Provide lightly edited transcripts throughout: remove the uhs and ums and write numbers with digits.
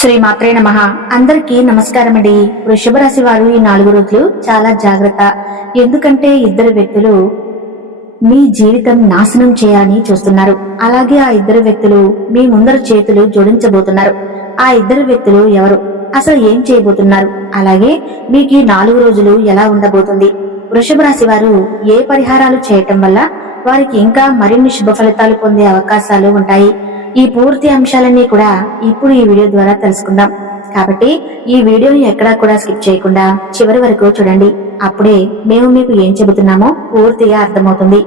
శ్రీమాత్రే నమః. అందరికీ నమస్కారం అండి. వృషభ రాశి వారు ఈ 4 రోజులు చాలా జాగ్రత్త. ఎందుకంటే ఇద్దరు వ్యక్తులు మీ జీవితం నాశనం చేయాలని చూస్తున్నారు. అలాగే ఆ ఇద్దరు వ్యక్తులు మీ ముందర చేతులు జోడించబోతున్నారు. ఆ ఇద్దరు వ్యక్తులు ఎవరు, అసలు ఏం చేయబోతున్నారు, అలాగే మీకు ఈ 4 రోజులు ఎలా ఉండబోతుంది, వృషభ రాశి వారు ఏ పరిహారాలు చేయటం వల్ల వారికి ఇంకా మరిన్ని శుభ ఫలితాలు పొందే అవకాశాలు ఉంటాయి, ఈ పూర్తి అంశాలన్నీ కూడా ఇప్పుడు ఈ వీడియో ద్వారా తెలుసుకుందాం. కాబట్టి ఈ వీడియోని ఎక్కడా కూడా స్కిప్ చేయకుండా చివరి వరకు చూడండి. అప్పుడే మేము మీకు ఏం చెబుతున్నామో పూర్తిగా అర్థమవుతుంది.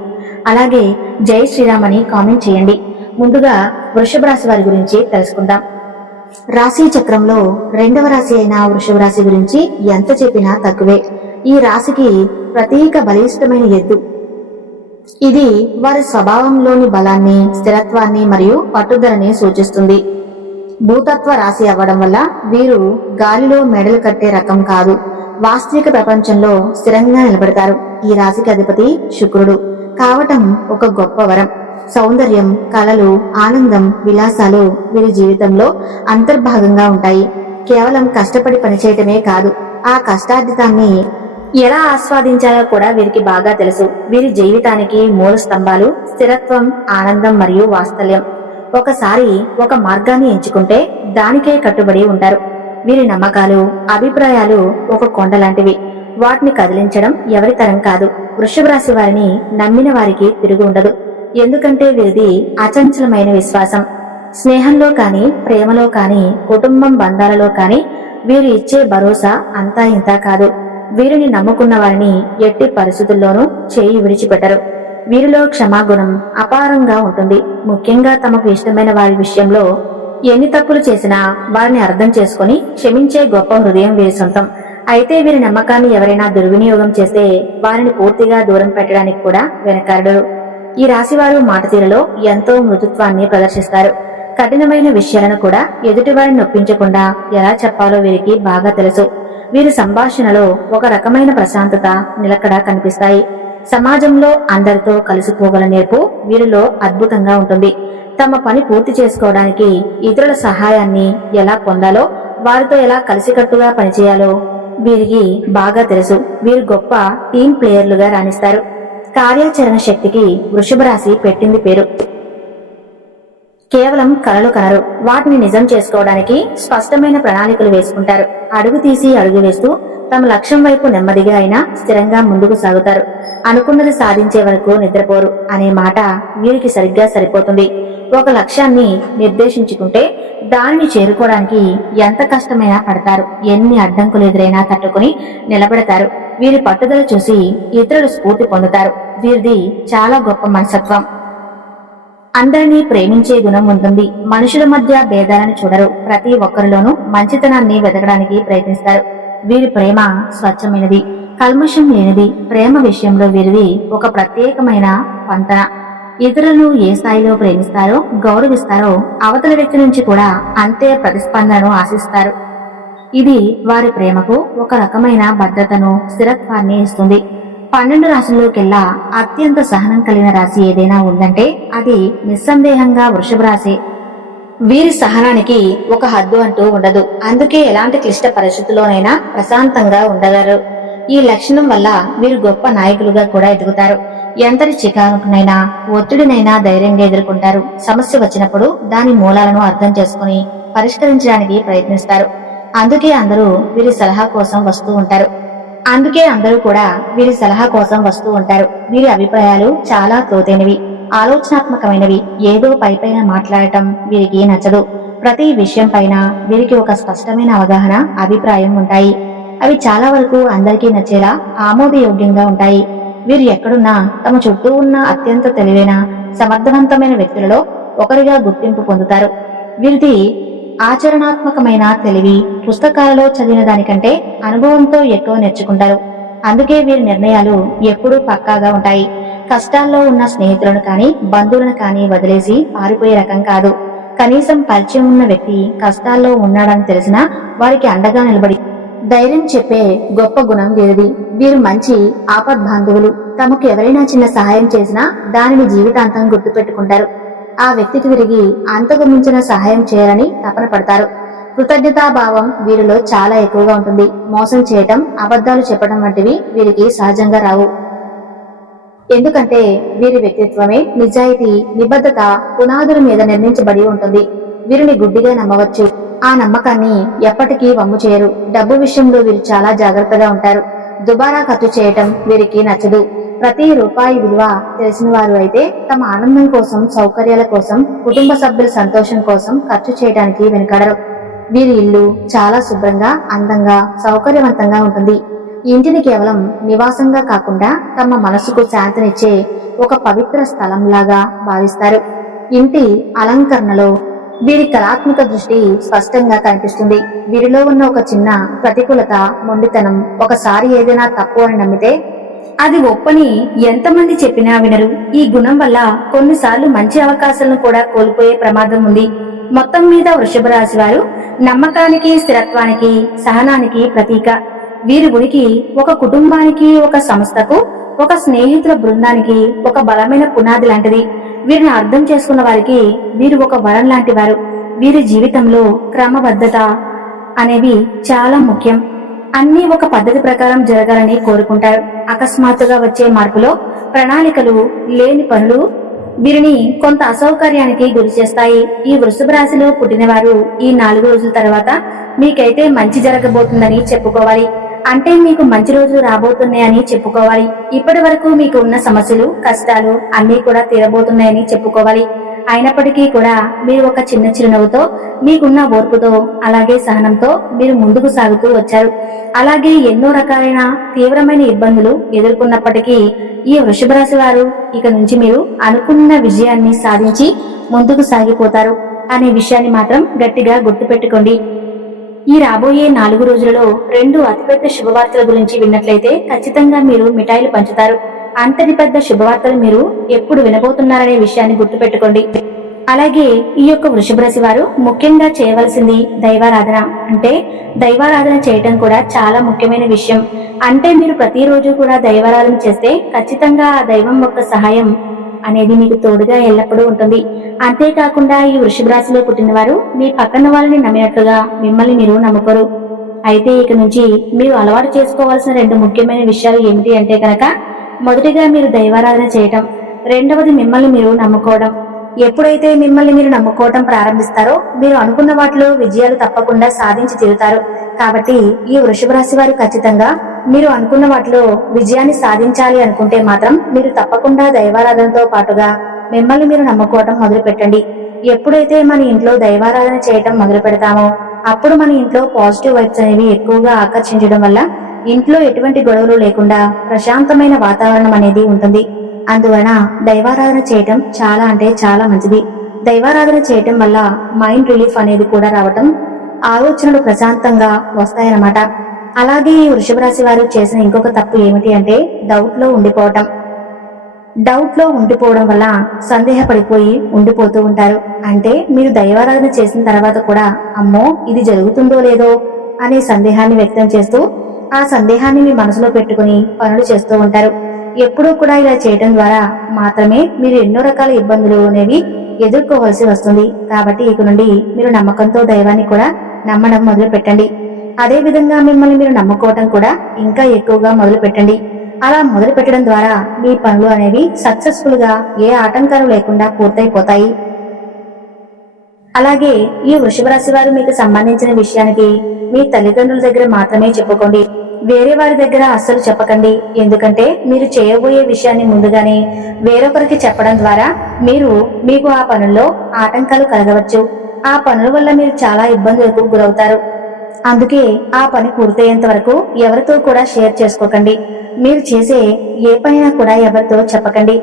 అలాగే జై శ్రీరామ్ అని కామెంట్ చేయండి. ముందుగా వృషభ రాశి వారి గురించి తెలుసుకుందాం. రాశి చక్రంలో 2వ రాశి అయిన వృషభ రాశి గురించి ఎంత చెప్పినా తక్కువే. ఈ రాశికి ప్రతీక బలిష్టమైన ఎద్దు. ఇది వారి స్వభావంలోని బలాన్ని, స్థిరత్వాన్ని మరియు పట్టుదలని సూచిస్తుంది. భూతత్వ రాశి అవ్వడం వల్ల వీరు గాలిలో మెడలు కట్టే రకం కాదు, వాస్తవిక ప్రపంచంలో స్థిరంగా నిలబడతారు. ఈ రాశికి అధిపతి శుక్రుడు కావటం ఒక గొప్ప వరం. సౌందర్యం, కళలు, ఆనందం, విలాసాలు వీరి జీవితంలో అంతర్భాగంగా ఉంటాయి. కేవలం కష్టపడి పనిచేయటమే కాదు, ఆ కష్టార్జితాన్ని ఎలా ఆస్వాదించాలో కూడా వీరికి బాగా తెలుసు. వీరి జీవితానికి మూల స్తంభాలు స్థిరత్వం, ఆనందం మరియు వాత్సల్యం. ఒకసారి ఒక మార్గాన్ని ఎంచుకుంటే దానికే కట్టుబడి ఉంటారు. వీరి నమ్మకాలు, అభిప్రాయాలు ఒక కొండ లాంటివి. వాటిని కదిలించడం ఎవరి తరం కాదు. వృషభ రాశి వారిని నమ్మిన వారికి తిరుగు ఉండదు. ఎందుకంటే వీరిది అచంచలమైన విశ్వాసం. స్నేహంలో కాని, ప్రేమలో కాని, కుటుంబం బంధాలలో కాని వీరు ఇచ్చే భరోసా అంతా ఇంతా కాదు. వీరిని నమ్ముకున్న వారిని ఎట్టి పరిస్థితుల్లోనూ చేయి విడిచిపెట్టరు. వీరిలో క్షమాగుణం అపారంగా ఉంటుంది. ముఖ్యంగా తమకు ఇష్టమైన వారి విషయంలో ఎన్ని తప్పులు చేసినా వారిని అర్థం చేసుకుని క్షమించే గొప్ప హృదయం వీరి సొంతం. అయితే వీరి నమ్మకాన్ని ఎవరైనా దుర్వినియోగం చేస్తే వారిని పూర్తిగా దూరం పెట్టడానికి కూడా వెనకాడరు. ఈ రాశివారు మాట తీరులో ఎంతో మృదుత్వాన్ని ప్రదర్శిస్తారు. కఠినమైన విషయాలను కూడా ఎదుటివారిని నొప్పించకుండా ఎలా చెప్పాలో వీరికి బాగా తెలుసు. వీరి సంభాషణలో ఒక రకమైన ప్రశాంతత, నిలకడ కనిపిస్తాయి. సమాజంలో అందరితో కలిసిపోగల నేర్పు వీరిలో అద్భుతంగా ఉంటుంది. తమ పని పూర్తి చేసుకోవడానికి ఇతరుల సహాయాన్ని ఎలా పొందాలో, వారితో ఎలా కలిసికట్టుగా పనిచేయాలో వీరికి బాగా తెలుసు. వీరు గొప్ప టీం ప్లేయర్లుగా రాణిస్తారు. కార్యాచరణ శక్తికి వృషభ రాశి పెట్టింది పేరు. కేవలం కలలు కనరు, వాటిని నిజం చేసుకోవడానికి స్పష్టమైన ప్రణాళికలు వేసుకుంటారు. అడుగు తీసి అడుగు వేస్తూ తమ లక్ష్యం వైపు నెమ్మదిగా అయినా స్థిరంగా ముందుకు సాగుతారు. అనుకున్నది సాధించే వరకు నిద్రపోరు అనే మాట వీరికి సరిగ్గా సరిపోతుంది. ఒక లక్ష్యాన్ని నిర్దేశించుకుంటే దానిని చేరుకోవడానికి ఎంత కష్టమైనా పడతారు. ఎన్ని అడ్డంకులు ఎదురైనా తట్టుకుని నిలబడతారు. వీరి పట్టుదల చూసి ఇతరులు స్ఫూర్తి పొందుతారు. వీరిది చాలా గొప్ప మనస్తత్వం. అందరినీ ప్రేమించే గుణం ఉంటుంది. మనుషుల మధ్య భేదాలను చూడరు. ప్రతి ఒక్కరిలోనూ మంచితనాన్ని వెతకడానికి ప్రయత్నిస్తారు. వీరి ప్రేమ స్వచ్ఛమైనది, కల్మషం లేనిది. ప్రేమ విషయంలో వీరిది ఒక ప్రత్యేకమైన పంతన. ఇతరులను ఏ స్థాయిలో ప్రేమిస్తారో, గౌరవిస్తారో అవతల వ్యక్తి నుంచి కూడా అంతే ప్రతిస్పందనను ఆశిస్తారు. ఇది వారి ప్రేమకు ఒక రకమైన భద్రతను, స్థిరత్వాన్ని ఇస్తుంది. 12 రాశుల్లోకెల్లా అత్యంత సహనం కలిగిన రాశి ఏదైనా ఉందంటే అది నిస్సందేహంగా వృషభ రాశి. వీరి సహనానికి ఒక హద్దు అంటూ ఉండదు. అందుకే ఎలాంటి క్లిష్ట పరిస్థితుల్లోనైనా ప్రశాంతంగా ఉండగలరు. ఈ లక్షణం వల్ల వీరు గొప్ప నాయకులుగా కూడా ఎదుగుతారు. ఎంతటి చికాకునైనా, ఒత్తిడినైనా ధైర్యంగా ఎదుర్కొంటారు. సమస్య వచ్చినప్పుడు దాని మూలాలను అర్థం చేసుకుని పరిష్కరించడానికి ప్రయత్నిస్తారు. అందుకే అందరూ వీరి సలహా కోసం వస్తూ ఉంటారు. వీరి అభిప్రాయాలు చాలా లోతైనవి, ఆలోచనాత్మకమైనవి. ఏదో పైపైన మాట్లాడటం వీరికి నచ్చదు. ప్రతి విషయం పైన వీరికి ఒక స్పష్టమైన అవగాహన, అభిప్రాయం ఉంటాయి. అవి చాలా వరకు అందరికీ నచ్చేలా ఆమోదయోగ్యంగా ఉంటాయి. వీరు ఎక్కడున్నా తమ చుట్టూ ఉన్న అత్యంత తెలివైన, సమర్థవంతమైన వ్యక్తులలో ఒకరిగా గుర్తింపు పొందుతారు. వీరిది ఆచరణాత్మకమైన తెలివి. పుస్తకాలలో చదివిన దానికంటే అనుభవంతో ఎక్కువ నేర్చుకుంటారు. అందుకే వీరి నిర్ణయాలు ఎప్పుడూ పక్కాగా ఉంటాయి. కష్టాల్లో ఉన్న స్నేహితులను కానీ, బంధువులను కానీ వదిలేసి పారిపోయే రకం కాదు. కనీసం పరిచయం ఉన్న వ్యక్తి కష్టాల్లో ఉన్నాడని తెలిసినా వారికి అండగా నిలబడి ధైర్యం చెప్పే గొప్ప గుణం వీరిది. వీరు మంచి ఆపద్బాంధవులు. తమకు ఎవరైనా చిన్న సహాయం చేసినా దానిని జీవితాంతం గుర్తుపెట్టుకుంటారు. ఆ వ్యక్తికి తిరిగి అంతకు మించిన సహాయం చేయాలని తపన పడతారు. కృతజ్ఞతాభావం వీరిలో చాలా ఎక్కువగా ఉంటుంది. మోసం చేయటం, అబద్ధాలు చెప్పడం వంటివి వీరికి సహజంగా రావు. ఎందుకంటే వీరి వ్యక్తిత్వమే నిజాయితీ, నిబద్ధత పునాదుల మీద నిర్మించబడి ఉంటుంది. వీరిని గుడ్డిగా నమ్మవచ్చు. ఆ నమ్మకాన్ని ఎప్పటికీ వమ్ము చేయరు. డబ్బు విషయంలో వీరు చాలా జాగ్రత్తగా ఉంటారు. దుబారా ఖర్చు చేయటం వీరికి నచ్చదు. ప్రతి రూపాయి విలువ తెలిసిన వారు అయితే తమ ఆనందం కోసం, సౌకర్యాల కోసం, కుటుంబ సభ్యుల సంతోషం కోసం ఖర్చు చేయడానికి వెనుకాడరు. వీరి ఇల్లు చాలా శుభ్రంగా, అందంగా, సౌకర్యవంతంగా ఉంటుంది. ఇంటిని కేవలం నివాసంగా కాకుండా తమ మనసుకు శాంతినిచ్చే ఒక పవిత్ర స్థలంలాగా భావిస్తారు. ఇంటి అలంకరణలో వీరి కళాత్మక దృష్టి స్పష్టంగా కనిపిస్తుంది. వీరిలో ఉన్న ఒక చిన్న ప్రతికూలత మొండితనం. ఒకసారి ఏదైనా తప్పు అని నమ్మితే అది ఒప్పని ఎంతమంది చెప్పినా వినరు. ఈ గుణం వల్ల కొన్నిసార్లు మంచి అవకాశాలను కూడా కోల్పోయే ప్రమాదం ఉంది. మొత్తం మీద వృషభ రాశి వారు నమ్మకానికి, స్థిరత్వానికి, సహనానికి ప్రతీక. వీరి ఉనికి ఒక కుటుంబానికి, ఒక సంస్థకు, ఒక స్నేహితుల బృందానికి ఒక బలమైన పునాది లాంటిది. వీరిని అర్థం చేసుకున్న వారికి వీరు ఒక వరం లాంటి వారు. వీరి జీవితంలో క్రమబద్ధత అనేవి చాలా ముఖ్యం. అన్నీ ఒక పద్ధతి ప్రకారం జరగాలని కోరుకుంటారు. అకస్మాత్తుగా వచ్చే మార్పులో ప్రణాళికలు లేని పనులు వీరిని కొంత అసౌకర్యానికి గురి చేస్తాయి. ఈ వృషభ రాశిలో పుట్టినవారు ఈ 4 రోజుల తర్వాత మీకైతే మంచి జరగబోతుందని చెప్పుకోవాలి. అంటే మీకు మంచి రోజులు రాబోతున్నాయని చెప్పుకోవాలి. ఇప్పటి వరకు మీకు ఉన్న సమస్యలు, కష్టాలు అన్నీ కూడా తీరబోతున్నాయని చెప్పుకోవాలి. అయినప్పటికీ కూడా మీరు ఒక చిన్న చిరునవ్వుతో, మీకున్న ఓర్పుతో, అలాగే సహనంతో మీరు ముందుకు సాగుతూ వచ్చారు. అలాగే ఎన్నో రకాలైన తీవ్రమైన ఇబ్బందులు ఎదుర్కొన్నప్పటికీ ఈ వృషభ రాశి వారు ఇక నుంచి మీరు అనుకున్న విజయాన్ని సాధించి ముందుకు సాగిపోతారు అనే విషయాన్ని మాత్రం గట్టిగా గుర్తుపెట్టుకోండి. ఈ రాబోయే 4 రోజులలో 2 అతిపెద్ద శుభవార్తల గురించి విన్నట్లయితే ఖచ్చితంగా మీరు మిఠాయిలు పంచుతారు. అంతటి పెద్ద శుభవార్తలు మీరు ఎప్పుడు వినబోతున్నారనే విషయాన్ని గుర్తుపెట్టుకోండి. అలాగే ఈ యొక్క వృషభ రాశి వారు ముఖ్యంగా చేయవలసింది దైవారాధన. అంటే దైవారాధన చేయటం కూడా చాలా ముఖ్యమైన విషయం. అంటే మీరు ప్రతిరోజు కూడా దైవారాధన చేస్తే ఖచ్చితంగా ఆ దైవం యొక్క సహాయం అనేది మీకు తోడుగా ఎల్లప్పుడూ ఉంటుంది. అంతేకాకుండా ఈ వృషభ రాశిలో పుట్టిన వారు మీ పక్కన వాళ్ళని నమ్మినట్లుగా మిమ్మల్ని మీరు నమ్ముకోరు. అయితే ఇక నుంచి మీరు అలవాటు చేసుకోవాల్సిన 2 ముఖ్యమైన విషయాలు ఏమిటి అంటే కనుక, మొదటిగా మీరు దైవారాధన చేయటం, రెండవది మిమ్మల్ని మీరు నమ్ముకోవడం. ఎప్పుడైతే మిమ్మల్ని మీరు నమ్ముకోవటం ప్రారంభిస్తారో మీరు అనుకున్న వాటిలో విజయాలు తప్పకుండా సాధించి తీరుతారు. కాబట్టి ఈ వృషభ రాశి వారు ఖచ్చితంగా మీరు అనుకున్న వాటిలో విజయాన్ని సాధించాలి అనుకుంటే మాత్రం మీరు తప్పకుండా దైవారాధనతో పాటుగా మిమ్మల్ని మీరు నమ్ముకోవటం మొదలు పెట్టండి. ఎప్పుడైతే మన ఇంట్లో దైవారాధన చేయటం మొదలు పెడతామో అప్పుడు మన ఇంట్లో పాజిటివ్ వైబ్స్ అనేవి ఎక్కువగా ఆకర్షించడం వల్ల ఇంట్లో ఎటువంటి గొడవలు లేకుండా ప్రశాంతమైన వాతావరణం అనేది ఉంటుంది. అందువలన దైవారాధన చేయటం చాలా అంటే చాలా మంచిది. దైవారాధన చేయటం వల్ల మైండ్ రిలీఫ్ అనేది కూడా రావటం, ఆలోచనలు ప్రశాంతంగా వస్తాయన్నమాట. అలాగే ఈ వృషభ రాశి వారు చేసిన ఇంకొక తప్పు ఏమిటి అంటే డౌట్ లో ఉండిపోవడం వల్ల సందేహపడిపోయి ఉండిపోతూ ఉంటారు. అంటే మీరు దైవారాధన చేసిన తర్వాత కూడా అమ్మో ఇది జరుగుతుందో లేదో అనే సందేహాన్ని వ్యక్తం చేస్తూ ఆ సందేహాన్ని మీ మనసులో పెట్టుకుని పనులు చేస్తూ ఉంటారు. ఎప్పుడూ కూడా ఇలా చేయటం ద్వారా మాత్రమే మీరు ఎన్నో రకాల ఇబ్బందులు అనేవి ఎదుర్కోవాల్సి వస్తుంది. కాబట్టి ఇక నుండి మీరు నమ్మకంతో దైవాన్ని కూడా నమ్మడం మొదలు పెట్టండి. అదే విధంగా మిమ్మల్ని మీరు నమ్ముకోవటం కూడా ఇంకా ఎక్కువగా మొదలు పెట్టండి. అలా మొదలు పెట్టడం ద్వారా మీ పనులు అనేవి సక్సెస్ఫుల్ గా ఏ ఆటంకాలు లేకుండా పూర్తయిపోతాయి. అలాగే ఈ వృషభ రాశి వారు మీకు సంబంధించిన విషయానికి మీ తల్లిదండ్రుల దగ్గర మాత్రమే చెప్పుకోండి. వేరే వారి దగ్గర అస్సలు చెప్పకండి. ఎందుకంటే మీరు చేయబోయే విషయాన్ని ముందుగానే వేరొకరికి చెప్పడం ద్వారా మీకు ఆ పనుల్లో ఆటంకాలు కలగవచ్చు. ఆ పనుల వల్ల మీరు చాలా ఇబ్బందులకు గురవుతారు. అందుకే ఆ పని పూర్తయ్యేంత వరకు ఎవరితో కూడా షేర్ చేసుకోకండి. మీరు చేసే ఏ పనైనా కూడా ఎవరితో చెప్పకండి.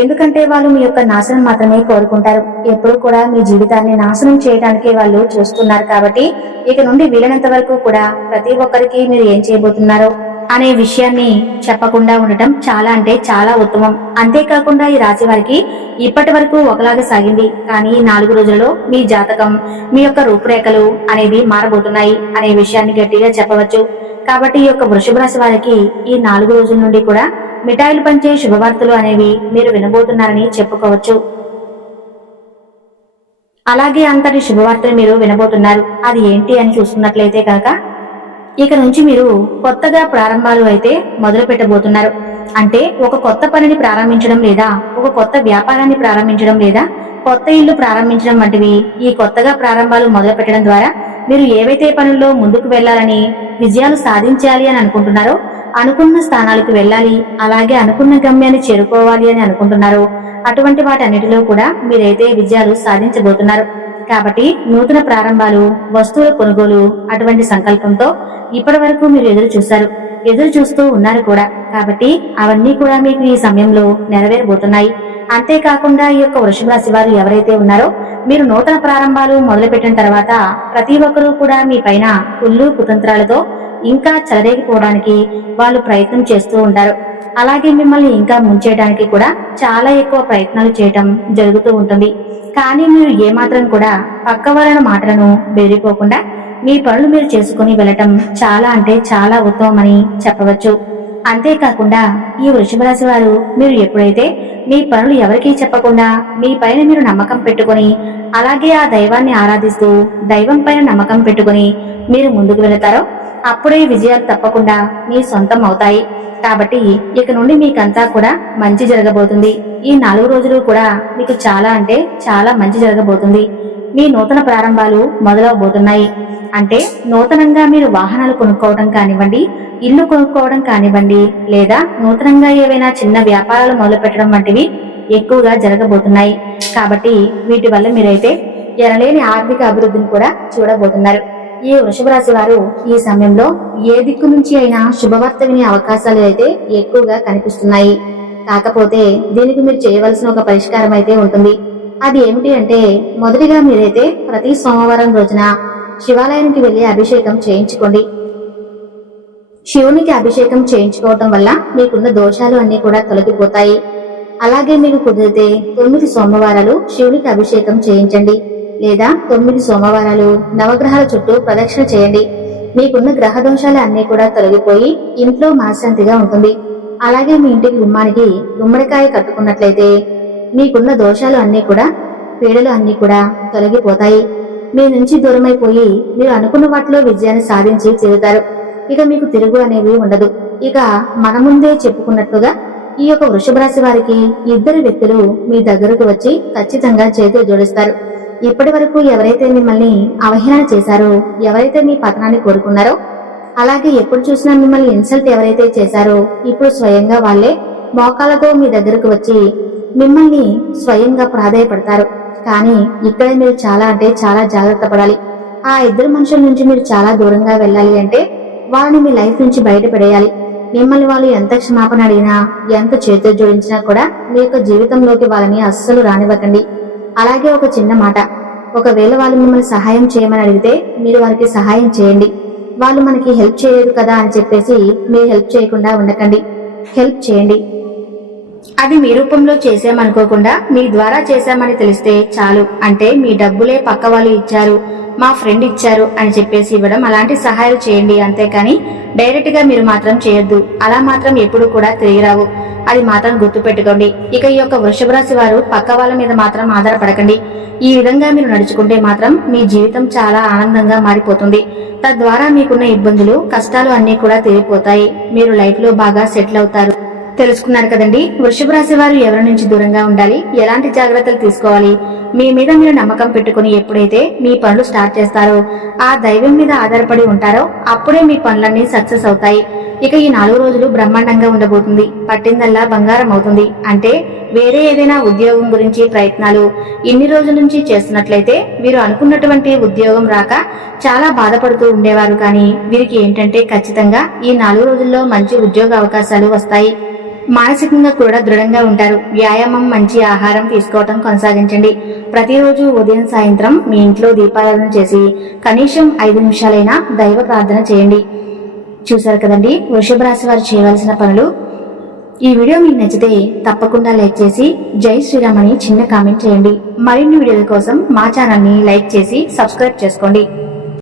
ఎందుకంటే వాళ్ళు మీ యొక్క నాశనం మాత్రమే కోరుకుంటారు. ఎప్పుడూ కూడా మీ జీవితాన్ని నాశనం చేయడానికి వాళ్ళు చూస్తున్నారు. కాబట్టి ఇక నుండి వీలైనంత వరకు కూడా ప్రతి ఒక్కరికి మీరు ఏం చేయబోతున్నారో అనే విషయాన్ని చెప్పకుండా ఉండటం చాలా అంటే చాలా ఉత్తమం. అంతేకాకుండా ఈ రాశి వారికి ఇప్పటి వరకు ఒకలాగా సాగింది, కానీ ఈ 4 రోజులలో మీ జాతకం, మీ యొక్క రూపురేఖలు అనేవి మారబోతున్నాయి అనే విషయాన్ని గట్టిగా చెప్పవచ్చు. కాబట్టి ఈ యొక్క వృషభ రాశి వారికి ఈ 4 రోజుల నుండి కూడా మిఠాయిలు పంచే శుభవార్తలు అనేవి మీరు వినబోతున్నారని చెప్పుకోవచ్చు. అలాగే అంతటి శుభవార్తను మీరు వినబోతున్నారు. అది ఏంటి అని చూసుకున్నట్లయితే కనుక ఇక నుంచి మీరు కొత్తగా ప్రారంభాలు అయితే మొదలు పెట్టబోతున్నారు. అంటే ఒక కొత్త పనిని ప్రారంభించడం లేదా ఒక కొత్త వ్యాపారాన్ని ప్రారంభించడం లేదా కొత్త ఇల్లు ప్రారంభించడం వంటివి ఈ కొత్తగా ప్రారంభాలు మొదలు పెట్టడం ద్వారా మీరు ఏవైతే పనుల్లో ముందుకు వెళ్లాలని విజయాలు సాధించాలి అని అనుకుంటున్నారో, అనుకున్న స్థానాలకు వెళ్ళాలి, అలాగే అనుకున్న గమ్యాన్ని చేరుకోవాలి అని అనుకుంటున్నారో అటువంటి వాటన్నిటిలో కూడా మీరైతే విజయాలు సాధించబోతున్నారు. కాబట్టి నూతన ప్రారంభాలు, వస్తువుల కొనుగోలు అటువంటి సంకల్పంతో ఇప్పటి వరకు మీరు ఎదురు చూస్తూ ఉన్నారు కూడా. కాబట్టి అవన్నీ కూడా మీకు ఈ సమయంలో నెరవేరబోతున్నాయి. అంతేకాకుండా ఈ యొక్క వృషభ రాశి వారు ఎవరైతే ఉన్నారో, మీరు నూతన ప్రారంభాలు మొదలుపెట్టిన తర్వాత ప్రతి ఒక్కరూ కూడా మీ పైన కుళ్ళు కుతంత్రాలతో ఇంకా చెలరేగిపోవడానికి వాళ్ళు ప్రయత్నం చేస్తూ ఉంటారు. అలాగే మిమ్మల్ని ఇంకా ముంచేయడానికి కూడా చాలా ఎక్కువ ప్రయత్నాలు చేయటం జరుగుతూ ఉంటుంది. కానీ మీరు ఏమాత్రం కూడా పక్క వాళ్ళ మాటలను బెదిరిపోకుండా మీ పనులు మీరు చేసుకుని వెళ్ళటం చాలా అంటే చాలా ఉత్తమమని చెప్పవచ్చు. అంతేకాకుండా ఈ వృషభ రాశి వారు మీరు ఎప్పుడైతే మీ పనులు ఎవరికీ చెప్పకుండా మీ పైన మీరు నమ్మకం పెట్టుకుని, అలాగే ఆ దైవాన్ని ఆరాధిస్తూ దైవం పైన నమ్మకం పెట్టుకుని మీరు ముందుకు వెళతారో అప్పుడే విజయాలు తప్పకుండా మీ సొంతం అవుతాయి. కాబట్టి ఇక నుండి మీకంతా కూడా మంచి జరగబోతుంది. ఈ 4 రోజులు కూడా మీకు చాలా అంటే చాలా మంచి జరగబోతుంది. మీ నూతన ప్రారంభాలు మొదలవబోతున్నాయి. అంటే నూతనంగా మీరు వాహనాలు కొనుక్కోవడం కానివ్వండి, ఇల్లు కొనుక్కోవడం కానివ్వండి, లేదా నూతనంగా ఏవైనా చిన్న వ్యాపారాలు మొదలు పెట్టడం వంటివి ఎక్కువగా జరగబోతున్నాయి. కాబట్టి వీటి వల్ల మీరైతే ఎనలేని ఆర్థిక అభివృద్ధిని కూడా చూడబోతున్నారు. ఈ వృషభ రాశి వారు ఈ సమయంలో ఏ దిక్కు నుంచి అయినా శుభవార్త వినే అవకాశాలు అయితే ఎక్కువగా కనిపిస్తున్నాయి. కాకపోతే దీనికి మీరు చేయవలసిన ఒక పరిష్కారం అయితే ఉంటుంది. అది ఏమిటి అంటే, మొదటిగా మీరైతే ప్రతి సోమవారం రోజున శివాలయానికి వెళ్లి అభిషేకం చేయించుకోండి. శివునికి అభిషేకం చేయించుకోవటం వల్ల మీకున్న దోషాలు అన్ని కూడా తొలగిపోతాయి. అలాగే మీకు కుదిరితే 9 సోమవారాలు శివునికి అభిషేకం చేయించండి, లేదా 9 సోమవారాలు నవగ్రహాల చుట్టూ ప్రదక్షిణ చేయండి. మీకున్న గ్రహ దోషాలు అన్ని కూడా తొలగిపోయి ఇంట్లో మనశ్శాంతిగా ఉంటుంది. అలాగే మీ ఇంటికి గుమ్మానికి గుమ్మడికాయ కట్టుకున్నట్లయితే మీకున్న దోషాలు అన్ని కూడా, పీడలు అన్ని కూడా తొలగిపోతాయి. మీ నుంచి దూరమైపోయి మీరు అనుకున్న వాటిలో విజయాన్ని సాధించి తీరుతారు. ఇక మీకు తిరుగు అనేవి ఉండదు. ఇక మన ముందే చెప్పుకున్నట్లుగా ఈ యొక్క వృషభ రాశి వారికి 2 వ్యక్తులు మీ దగ్గరకు వచ్చి ఖచ్చితంగా చేతులు జోడిస్తారు. ఇప్పటి వరకు ఎవరైతే మిమ్మల్ని అవహేళన చేశారో, ఎవరైతే మీ పతనాన్ని కోరుకున్నారో, అలాగే ఎప్పుడు చూసినా మిమ్మల్ని ఇన్సల్ట్ ఎవరైతే చేశారో, ఇప్పుడు స్వయంగా వాళ్లే మోకాలతో మీ దగ్గరకు వచ్చి మిమ్మల్ని స్వయంగా ప్రాధాయపడతారు. కానీ ఇక్కడే మీరు చాలా అంటే చాలా జాగ్రత్త పడాలి. ఆ 2 మనుషుల నుంచి మీరు చాలా దూరంగా వెళ్ళాలి అంటే వాళ్ళని మీ లైఫ్ నుంచి బయటపడేయాలి. మిమ్మల్ని వాళ్ళు ఎంత క్షమాపణ అడిగినా, ఎంత చేతులు జోడించినా కూడా మీ యొక్క జీవితంలోకి వాళ్ళని అస్సలు రానివ్వకండి. అలాగే ఒక చిన్న మాట, ఒకవేళ వాళ్ళు మిమ్మల్ని సహాయం చేయమని అడిగితే మీరు వారికి సహాయం చేయండి. వాళ్ళు మనకి హెల్ప్ చేయలేదు కదా అని చెప్పేసి మీరు హెల్ప్ చేయకుండా ఉండకండి. హెల్ప్ చేయండి. అది మీ రూపంలో చేసామనుకోకుండా మీ ద్వారా చేశామని తెలిస్తే చాలు. అంటే మీ డబ్బులే పక్క వాళ్ళు ఇచ్చారు, మా ఫ్రెండ్ ఇచ్చారు అని చెప్పేసి ఇవ్వడం, అలాంటి సహాయాలు చేయండి. అంతేకాని డైరెక్ట్ గా మీరు మాత్రం చేయొద్దు. అలా మాత్రం ఎప్పుడు కూడా తిరిగి రావు. అది మాత్రం గుర్తు పెట్టుకోండి. ఇక ఈ యొక్క వృషభ రాశి వారు పక్క వాళ్ళ మీద మాత్రం ఆధారపడకండి. ఈ విధంగా మీరు నడుచుకుంటే మాత్రం మీ జీవితం చాలా ఆనందంగా మారిపోతుంది. తద్వారా మీకున్న ఇబ్బందులు, కష్టాలు అన్ని కూడా తీరిపోతాయి. మీరు లైఫ్ లో బాగా సెటిల్ అవుతారు. తెలుసుకున్నారు కదండి, వృషభ రాశి వారు ఎవరి నుంచి దూరంగా ఉండాలి, ఎలాంటి జాగ్రత్తలు తీసుకోవాలి. మీ మీద మీరు నమ్మకం పెట్టుకుని ఎప్పుడైతే మీ పనులు స్టార్ట్ చేస్తారో, ఆ దైవం మీద ఆధారపడి ఉంటారో అప్పుడే మీ పనులన్నీ సక్సెస్ అవుతాయి. ఇక ఈ 4 రోజులు బ్రహ్మాండంగా ఉండబోతుంది. పట్టిందల్లా బంగారం అవుతుంది. అంటే వేరే ఏదైనా ఉద్యోగం గురించి ప్రయత్నాలు ఇన్ని రోజుల నుంచి చేస్తున్నట్లయితే వీరు అనుకున్నటువంటి ఉద్యోగం రాక చాలా బాధపడుతూ ఉండేవారు. కానీ వీరికి ఏంటంటే ఖచ్చితంగా ఈ 4 రోజుల్లో మంచి ఉద్యోగ అవకాశాలు వస్తాయి. మానసికంగా కూడా దృఢంగా ఉంటారు. వ్యాయామం, మంచి ఆహారం తీసుకోవటం కొనసాగించండి. ప్రతిరోజు ఉదయం సాయంత్రం మీ ఇంట్లో దీపారాధన చేసి కనీసం 5 నిమిషాలైనా దైవ ప్రార్థన చేయండి. చూశారు కదండి వృషభ రాశి వారు చేయవలసిన పనులు. ఈ వీడియో మీకు నచ్చితే తప్పకుండా లైక్ చేసి జై శ్రీరామ్ అని చిన్న కామెంట్ చేయండి. మరిన్ని వీడియోల కోసం మా ఛానల్ ని లైక్ చేసి సబ్స్క్రైబ్ చేసుకోండి.